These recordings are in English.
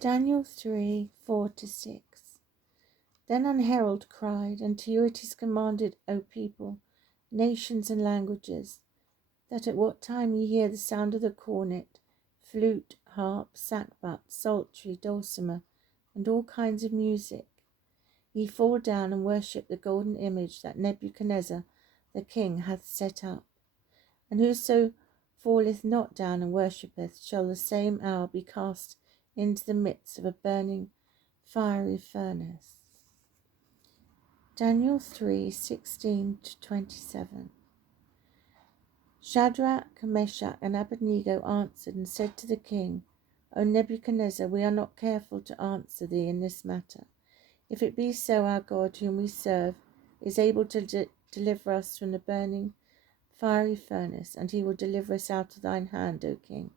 Daniel 3, 4-6. Then an herald cried, Unto you it is commanded, O people, nations and languages, that at what time ye hear the sound of the cornet, flute, harp, sackbut, psaltery, dulcimer, and all kinds of music, ye fall down and worship the golden image that Nebuchadnezzar the king hath set up. And whoso falleth not down and worshippeth shall the same hour be cast into the midst of a burning fiery furnace. Daniel 3:16-27. Shadrach, Meshach, and Abednego answered and said to the king, O Nebuchadnezzar, we are not careful to answer thee in this matter. If it be so, our God, whom we serve, is able to deliver us from the burning fiery furnace, and he will deliver us out of thine hand, O king.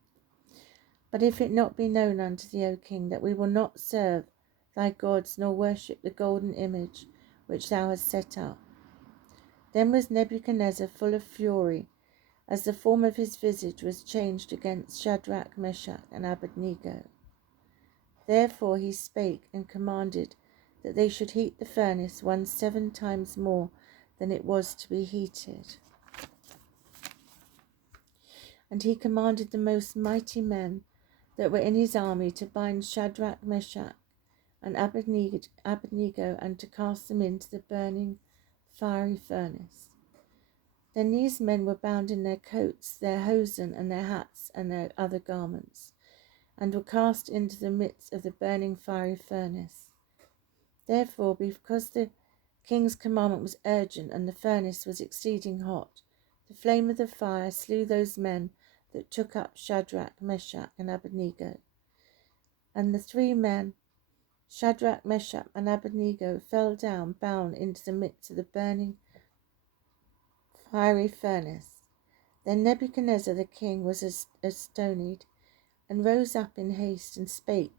But if it not be known unto thee, O king, that we will not serve thy gods, nor worship the golden image which thou hast set up. Then was Nebuchadnezzar full of fury, as the form of his visage was changed against Shadrach, Meshach, and Abednego. Therefore he spake and commanded that they should heat the furnace 7 times more than it was to be heated. And he commanded the most mighty men that were in his army to bind Shadrach, Meshach, and Abednego, and to cast them into the burning fiery furnace. Then these men were bound in their coats, their hosen, and their hats, and their other garments, and were cast into the midst of the burning fiery furnace. Therefore, because the king's commandment was urgent, and the furnace was exceeding hot, the flame of the fire slew those men that took up Shadrach, Meshach, and Abednego. And the 3 men, Shadrach, Meshach, and Abednego, fell down bound into the midst of the burning fiery furnace. Then Nebuchadnezzar the king was astonied, and rose up in haste, and spake,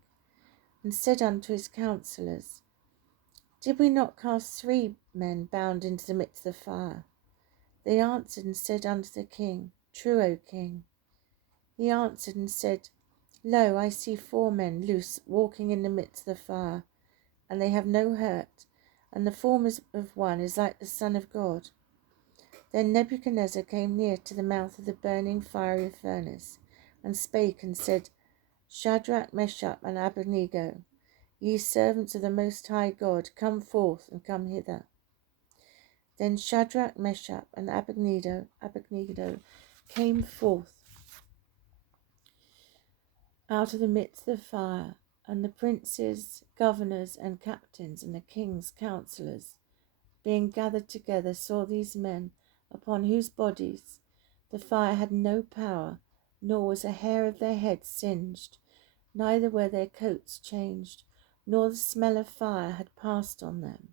and said unto his counselors, Did we not cast 3 men bound into the midst of the fire? They answered and said unto the king, True, O king. He answered and said, Lo, I see 4 men loose walking in the midst of the fire, and they have no hurt, and the form of one is like the Son of God. Then Nebuchadnezzar came near to the mouth of the burning fiery furnace, and spake and said, Shadrach, Meshach, and Abednego, ye servants of the Most High God, come forth and come hither. Then Shadrach, Meshach, and Abednego came forth out of the midst of the fire, and the princes, governors, and captains, and the king's counselors, being gathered together, saw these men, upon whose bodies the fire had no power, nor was a hair of their heads singed, neither were their coats changed, nor the smell of fire had passed on them.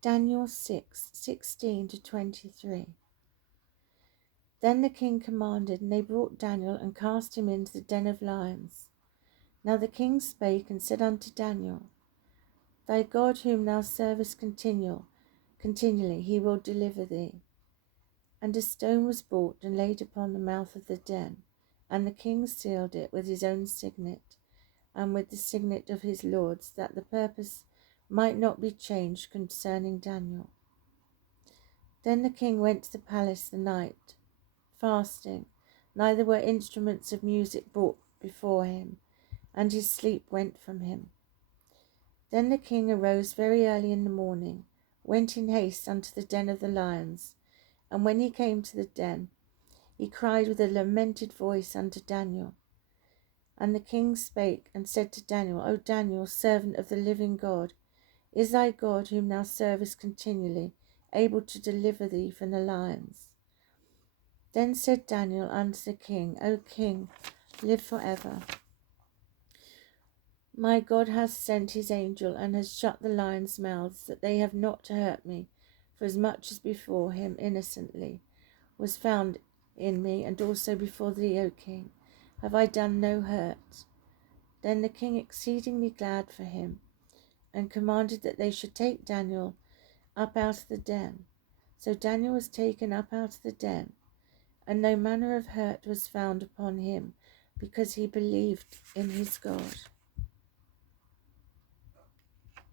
Daniel 6:16-23. Then the king commanded, and they brought Daniel and cast him into the den of lions. Now the king spake and said unto Daniel, Thy God whom thou servest continually, he will deliver thee. And a stone was brought and laid upon the mouth of the den, and the king sealed it with his own signet, and with the signet of his lords, that the purpose might not be changed concerning Daniel. Then the king went to the palace the night, fasting, neither were instruments of music brought before him, and his sleep went from him. Then the king arose very early in the morning, went in haste unto the den of the lions, and when he came to the den, he cried with a lamented voice unto Daniel. And the king spake and said to Daniel, O Daniel, servant of the living God, is thy God whom thou servest continually able to deliver thee from the lions? Then said Daniel unto the king, O king, live for ever. My God hath sent his angel, and has shut the lions' mouths, that they have not to hurt me, for as much as before him innocently was found in me, and also before thee, O king, have I done no hurt. Then the king exceedingly glad for him, and commanded that they should take Daniel up out of the den. So Daniel was taken up out of the den, and no manner of hurt was found upon him, because he believed in his God.